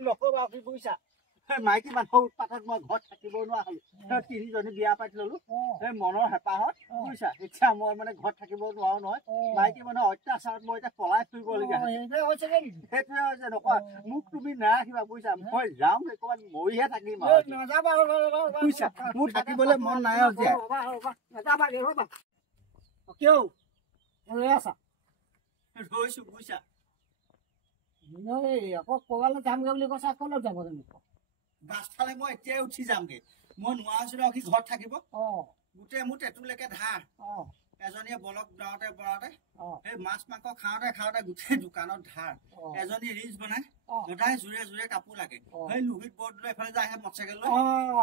নকবা কি বুজিছা মাইকী মানুহৰ উৎপাতত মই ঘৰত থাকিব নোৱাৰা হলো তিনিজনী বিয়া পাতি ললো সেই মনৰ হেঁপাহত বুজিছা এতিয়া মই মানে ঘৰত থাকিব নোৱাৰো নহয় মাইকী মানুহৰ অত্যাচাৰত মই এতিয়া পলাই ফুৰিবলগীয়া সেইটোৱে হৈছে নকয় মোক তুমি নাৰাখিবা বুজিছা মই যাম ক'ৰবাত মৰিহে থাকিম বুজিছা মোৰ থাকিবলৈ মন নাই ৰৈছো বুজিছা আকৌ ক'ৰবালৈ যামগৈ বুলি কৈছা ক'লৈ যাব জানো বাছফালে মই এতিয়াই উঠি যামগে মই নোৱাৰিছো ন সি ঘৰত থাকিব গোটেই মোৰ টেটুলৈকে ধাৰ এজনীয়ে বলক বনাওঁতে সেই মাছ মাংস খাওঁতে খাওঁতে গোটেই দোকানত ধাৰ এজনী ৰিলচ বনাই সদায় জোৰে জোৰে কাপোৰ লাগে সেই লোহিত বৰ্ড লৈ এফালে যায় মটৰচাইকেল লৈ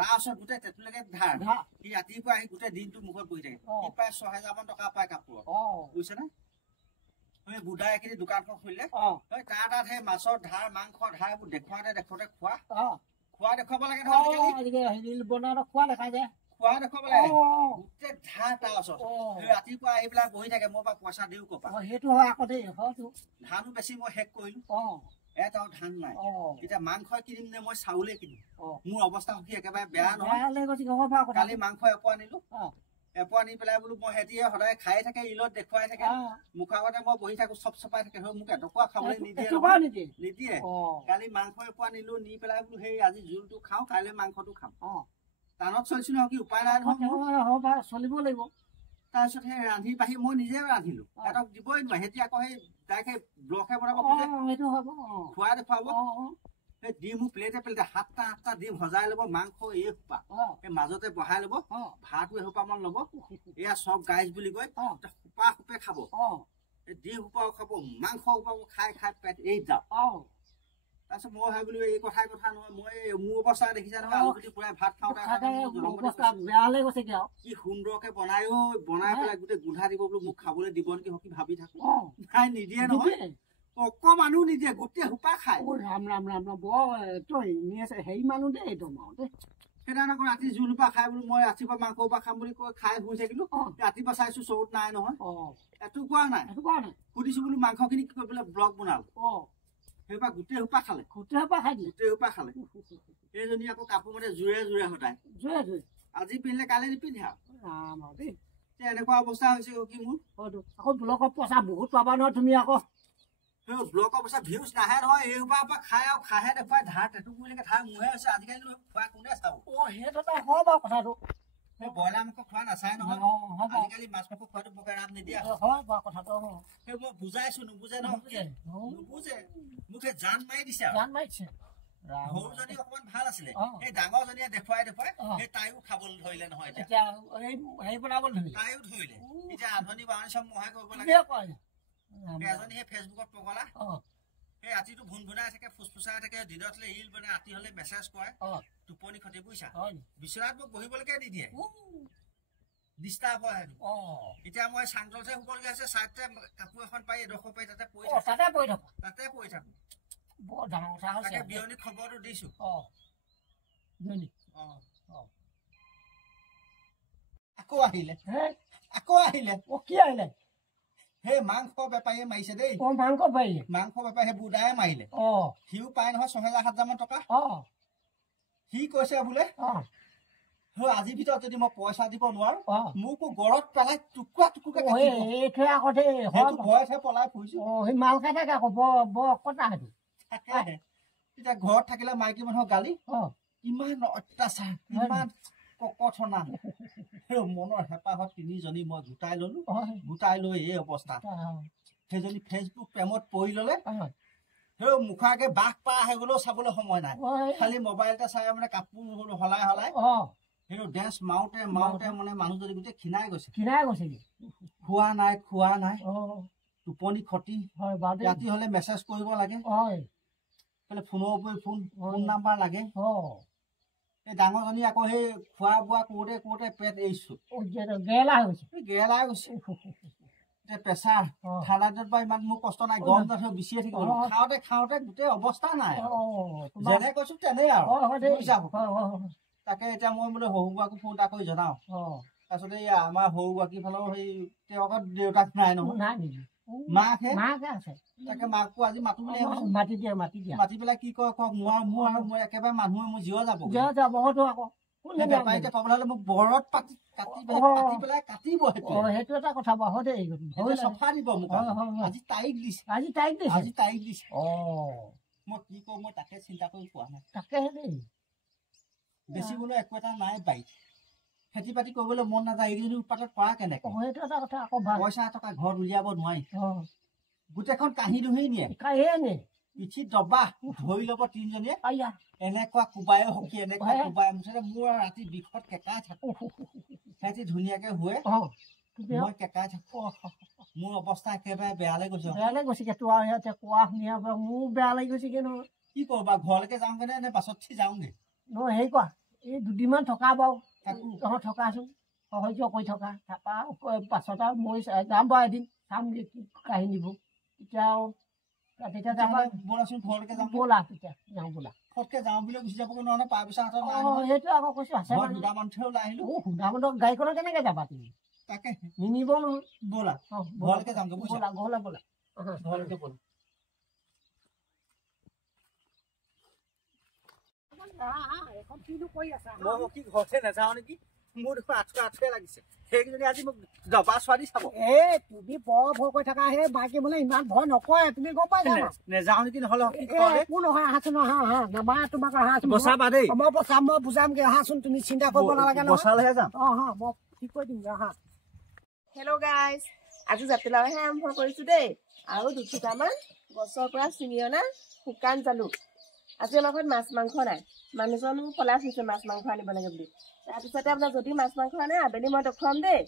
তাৰ ওচৰত গোটেই টেটুলৈকে ধাৰ সি ৰাতিপুৱা আহি গোটেই দিনটো মুখত বহি থাকে সি প্ৰায় ৬,০০০ মান টকা পায় কাপোৰত বুজিছে নে সেই বুঢ়া এইখিনি দোকানখন খুলিলে তাৰ তাত সেই মাছৰ ধাৰ মাংস ধাৰ এইবোৰ দেখুৱাওঁতে দেখুৱাওঁতে খোৱা দেখুৱাব লাগে খোৱা দেখা যায় খোৱা দেখুৱাব লাগে গোটেই ধাৰ তাৰ ওচৰত ৰাতিপুৱা আহি পেলাই বহি থাকে মই পৰা পইচা দিও ক'পা সেইটো হয় আকৌ দেই ধানো বেছি মই শেষ কৰিলো এটাও ধান নাই এতিয়া মাংস কিনিম নে মই চাউলে কিনিম মোৰ অৱস্থা সখী একেবাৰে বেয়া নহয় কালি মাংস এপোৱা আনিলো এপোৱা আনি পেলাই বোলো মই সিহঁতি সদায় খাই থাকে ইলত দেখুৱাই থাকে মুখৰ আগতে মই বহি থাকো চব চপাই থাকে মোক এটকা খাবলৈ নিদিয়ে কালি মাংস এপোৱা নিলো নি পেলাই বোলো সেই আজি জোলটো খাওঁ কাইলৈ মাংসটো খাম টানত চলিছো নহয় কি উপায় নাই নহয় চলিব লাগিব তাৰপিছত সেই ৰান্ধি বাঢ়ি মই নিজে ৰান্ধিলো সিহঁতক দিবই নোৱাৰে সিহঁতি আকৌ সেই ডাইৰেক্ট সেই ব্লকহে বনাব খোৱা দেখুৱাব সেই ডিমো প্লেটে ৭টা ডিম সজাই ল'ব মাংস এই সোপা সেই মাজতে বহাই ল'ব ভাতো এসোপা মান ল'ব এয়া চব গাইজ বুলি কৈ সোপা সোপে খাব ডিম সোপাও খাব মাংস সোপাও খাই খাই পেট এৰি যাওঁ তাৰপিছত মই ভাবিলো এই কথা নহয় মই মোৰ অৱস্থা দেখিছা নহয় আলুগুটি পুৰাই ভাত খাওঁতে কি সুন্দৰকে বনাই পেলাই গোটেই গোন্ধা দিব বোলো মোক খাবলৈ দিব নেকি সখী ভাবি থাকো খাই নিদিয়ে নহয় অকমানো নিদিয়ে গোটেই সোপা খাই হেৰি মানুহ দেই সেইদিনা আকৌ ৰাতি জোল সোপা খাই বোলো মই ৰাতিপুৱা মাংস সোপা খাম বুলি কৈ খাই শুই থাকিলো ৰাতিপুৱা চাইছো চৰুত নাই নহয় এটুকুৰা নাই সুধিছো বোলো মাংসখিনি কি কৰি পেলাই ব্লক বনালো সেইপা গোটেই সোপা খালে এইজনী আকৌ কাপোৰ মানে জোৰে জোৰে সদায় আজি পিন্ধিলে কালি নিপিন্ধে আৰু এনেকুৱা অৱস্থা হৈছে কি মোৰ আকৌ ব্লকৰ পইচা বহুত পাবা নহয় তুমি আকৌ ব্লকৰ পইচা ভিউজ নাহে নহয় এই সোপা পৰা খাই আৰু খাহে দেখুৱাই ধাৰ টেটু কৰিলেকে ধাৰ মোহে হৈছে আজিকালি খোৱা কোনে চাব সেইটো হয় বাৰু কথাটো ব্ৰইলাৰ মাংস খোৱা নাচায় নহয় আজিকালি মাছ মাংস খোৱাটো বকে ৰাপ নিদিয়া হয় বাৰু কথাটো সেই মই বুজাইছো নুবুজে নুবুজে মোক সেই জান মাৰি দিছে সৰুজনী অকমান ভাল আছিলে এই ডাঙৰজনীয়ে দেখুৱাই সেই তাইও খাবলৈ ধৰিলে নহয় এতিয়া তাইও ধৰিলে এতিয়া আধুনি বাহনী চব মহাই কৰিব লাগে এজনী সেই ফেচবুকত পগলা সেই ৰাতিটো ভুনভুনাই থাকে ফুচফুচাই থাকে দিনত হলে ৰিল বনাই ৰাতি হলে মেছেজ কৰে টোপনি ক্ষতি বুজিছা বিচনাত মোক বহিবলৈকে নিদিয়ে ডিষ্টাৰ্ব হয় এতিয়া মই চাংতলতে শুবলগীয়া আছে চাইডতে কাপোৰ এখন পাই এডোখৰ পাই তাতে পৰি থাকো বৰ ডাঙৰ কথা হৈছে বিয়নী খবৰটো দিছো আকৌ আহিলে কি আহিলে সেই মাংস বেপাৰীয়ে মাৰিছে দেই মাংস বেপাৰী সেই বুঢ়াই মাৰিলে সিও পায় নহয় ৬,০০০-৭,০০০ মান টকা সি কৈছে বোলে আজিৰ ভিতৰত যদি মই পইচা দিব নোৱাৰো মোকো গড়ত পেলাই টুকুৰা টুকুৰকে পলাই ফুৰিছো এতিয়া ঘৰত থাকিলে মাইকী মানুহৰ গালি ইমান অত্যাচাৰ ইমান ককথনা মনৰ হেঁপাহত তিনিজনী মই গোটাই লৈ এই অৱস্থা সেইজনী ফেচবুক প্ৰেমত পৰি ললে সেই মুখৰ আগে বাঘ পাৰ আহে গলেও চাবলৈ সময় নাই খালি মোবাইলতে চাই মানে কাপোৰ সলাই সেই ডেন্স মাউতে মানে মানুহজনী গোটেই ক্ষীণাই গৈছে খোৱা নাই টোপনি ক্ষতি ৰাতি হলে মেছেজ কৰিব লাগে ফোনৰ উপৰি ফোন নাম্বাৰ লাগে এই ডাঙৰজনী আকৌ সেই খোৱা বোৱা কৰোঁতে পেট এৰিছো গেৰেলা গৈছে এতিয়া প্ৰেছাৰ ঠাণ্ডা দিনত বা ইমান মোৰ কষ্ট নাই গৰম দিনত বিচিয়ে থাকিব খাওঁতে গোটেই অৱস্থা নাই যেনে কৈছো তেনে আৰু তাকে এতিয়া মই বোলে শহু বুঢ়াকো ফোন এটা কৰি জনাও তাৰপিছতে আমাৰ সৰু বাকী ফালেও সেই তেওঁকৰ দেউতাক নাই নহয় নাই নেকি মাকে আছে তাকে মাকো আজি মাতো বুলি মাতি দিয়া মাতি পেলাই কি কয় কওক মোৰ আৰু মই একেবাৰে মানুহে মোৰ জীৱ যাব হয়তো আকৌ বেপাৰীকে ক'বলৈ হ'লে মোক বৰত পাতি পেলাই কাটিব সেইটো এটা কথা বাৰু দেই চফা দিব মোক আজি তাৰিখ দিছে মই কি কওঁ মই তাকে চিন্তা কৰি পোৱা নাই তাকে বেচিবলৈ একো এটা নাই বাৰীত খেতি বাতি কৰিবলৈ মন নাযায় এইকেইদিন উৎপাদন কৰা কেনেকে সেইটো এটা কথা আকৌ পইচা এটকা ঘৰত উলিয়াব নোৱাৰি গোটেইখন কাঁহি দুহি নিয়ে পিঠিত দবা ধৰি ল'ব তিনিজনীয়ে এনেকুৱা কোবাই হকি এনেকুৱা কোবাই মুঠতে মোৰ ৰাতি বিষত কেঁকাই থাকো সিহঁতি ধুনীয়াকে শুৱে মই কেঁকাই থাকো মোৰ অৱস্থা একেবাৰে বেয়ালৈ গৈছে মোৰ বেয়া লাগি গৈছেগে নহয় কি কৰো বাৰু ঘৰলৈকে যাওঁগে নে বাছত যাওঁগে নহয় হেৰি কোৱা এই দুদিনমান থকা বাৰু তহঁত থকাচোন সহ্য কৰি থকা তাৰপা পাছত আৰু মই যাম বাৰু এদিন চামগে কি কাহিনীবোৰ তেতিয়া ব'লাচোন ঘৰলৈকে যাম ব'লা তেতিয়া যাওঁ ব'লা ফটকে যাওঁ বুলি গুচি যাবগৈ নহয় পাৰ পিছা হাতত সেইটো আকৌ কৈছো আছে সুদা মানুহে ওলাই আহিলো সুদা মানুহক গাড়ীখনত কেনেকে যাবা তুমি তাকে নিনিব নহয় ব'লা ঘৰলৈকে যামগে ব'লা ঘৰলৈ ব'লা ঘৰলৈকে ব'লা কিনো কৰি আছা মই কি ঘৰতে নাযাওঁ নেকি মোৰ দেখোন আঁঠুৱে লাগিছে সেইকেইজনী আজি মোক দবা ছোৱালী চাব তুমি বৰ ভয় কৰি থাকা হে বাকী বোলে ইমান ভয় নকৰে তুমি গম পাইছা নেযাওঁ নেকি নহ'লে একো নহয় আহাচোন নামাৰা তোমাক আহাচোন বচাবা দেই মই বচাম মই বুজামগে আহাচোন তুমি চিন্তা কৰিব নালাগে বচালেহে যাম মই ঠিক কৰি দিম আহা হেল্ল' গাইজ আজি জাতিলাওহে আৰম্ভ কৰিছো দেই আৰু দুটামান গছৰ পৰা ছিঙি অনা শুকান জালুক আজি আমাৰ ঘৰত মাছ মাংস নাই মানুহজনো পলাই ফুৰিছে মাছ মাংস আনিব লাগে বুলি তাৰপিছতে আপোনাৰ যদি মাছ মাংস আনে আবেলি মই দেখুৱাম দেই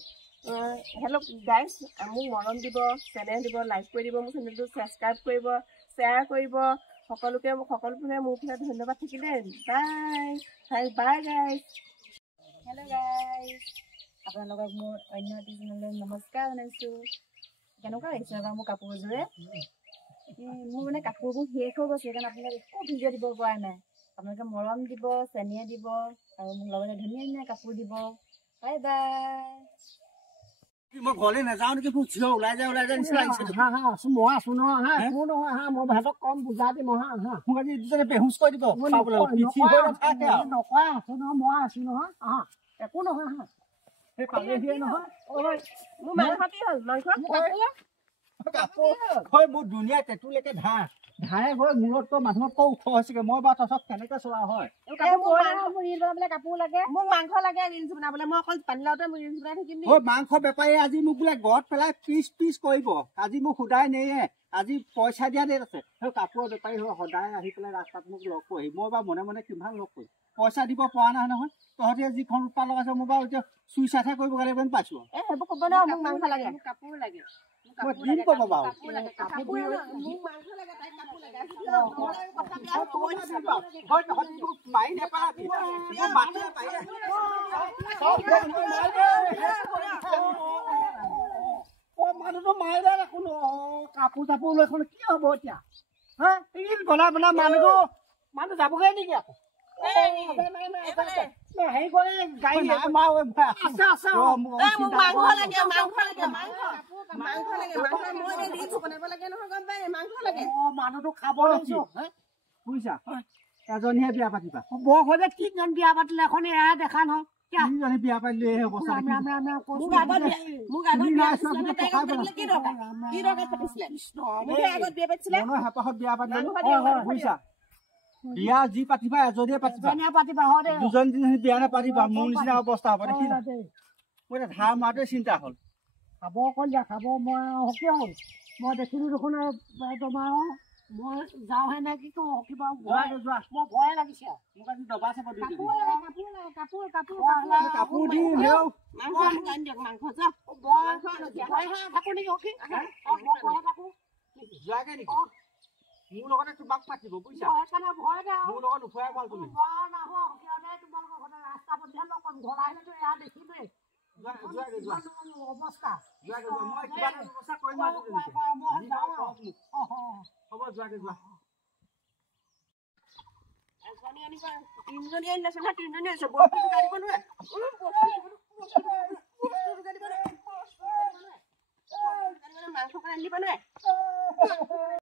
হেল্ল' গাইজ মোক মৰম দিব চেনেল দিব লাইক কৰি দিব মোৰ চেনেলটো ছাবস্ক্ৰাইব কৰিব শ্বেয়াৰ কৰিব সকলোকে মোৰ ফালে ধন্যবাদ থাকিলে বাই গাইজ হেল্ল' গাইজ আপোনালোকক মোৰ অন্য এটি চেনেললৈ নমস্কাৰ জনাইছোঁ কেনেকুৱা লাগিছে বাৰু মোৰ কাপোৰযোৰে মোৰ মানে কাপোৰবোৰ শেষ হৈ গৈছে সেইকাৰণে আপোনালোকে একো ভিডিঅ' দিব পৰা নাই আপোনালোকে মৰম দিব চেনেহ দিব আৰু মোৰ লগতে ধুনীয়া ধুনীয়া কাপোৰ দিব বাই বাই মই ঘৰলৈ নাযাওঁ নেকি মোৰ ঝিঅ ওলাই যায় নিচিনা লাগিছে মই আছো নহয় মই ভাতক কম বুজা দিম মোক আজি দুজনে বেহুচ কৰি দিব নকয় আছো নহয় মই আছো নহয় একো নহয় মোৰ মাংস কি হ'ল মাংস মোৰ ধুনীয়া টেটুলৈকে ধাৰে গৈ মূৰতকৈ মানুহতকৈ ওখ হৈছেগে মই বাৰু তহঁতক কেনেকে চোৱা হয় কাপোৰ লাগে মোক মাংস লাগে ৰিলচ বনাবলৈ মই অকল পানীলাওতে মোৰ ৰিলচ বনাই থাকিম মাংস বেপাৰী আজি মোক বোলে ঘৰত পেলাই পিচ কৰিব আজি মোক সোধাই নেয়ে আজি পইচা দিয়া ডেট আছে সেই কাপোৰৰ বেপাৰী সদায় আহি পেলাই ৰাস্তাত মোক লগ কৰি মই বাৰু মনে মনে কিমান লগ কৰি পইচা দিব পৰা নাই নহয় তহঁতে যিখন উৎপাদ লগাইছে মোৰ বাৰু এতিয়া চুইচাইডহে কৰিব গ'লে যেন পাইছো সেইবোৰ ক'ব ন মোক মাংস লাগে কাপোৰ লাগে মই দিম ক'ব বাৰু মাৰি নেপাবি মানুহটো মাৰিলে দেখোন কাপোৰ চাপোৰ লৈ কি হ'ব এতিয়া বনাই মানুহটো মানুহ যাবগৈ নেকি আকৌ হেৰি কৰি গাড়ী মানুহটো খাব বুজিছা এজনীহে বিয়া পাতিবা বৰষুণে তিনিজন বিয়া পাতিলে এখন এয়া দেখা নহয় বিয়া পাতিলে হেঁপাহত বিয়া পাতিলো বুজিছা বিয়া যি পাতিবা এজনীয়ে পাতিবা দুজন তিনিজনী বিয়া নাপাতিবা মোৰ নিচিনা অৱস্থা হ'ব দেখি মই এতিয়া ধাৰ মাৰোঁতে চিন্তা হ'ল খাব অকণ খাব মই সকিয়া হ'ল মই দেখিলো দেখোন তোমাৰ মই যাওঁহে নে কি কওঁ কিবা যোৱা মই ভয়ে লাগিছে মোক আজি দবা চাব কাপোৰ দিম যোৱাগে নেকি মোৰ লগতে তোমাক পাতিব বুজিছা মোৰ লগত নোখোৱাই ভাল তুমি ৰাস্তা পঠিয়াই নকম ঘৰ আহিলেতো এয়া দেখিমেই অৱস্থা হ'ব যোৱাগে যোৱা তিনিজনী আনিলে তিনিজনী আছে মাংস আনি দিব নাই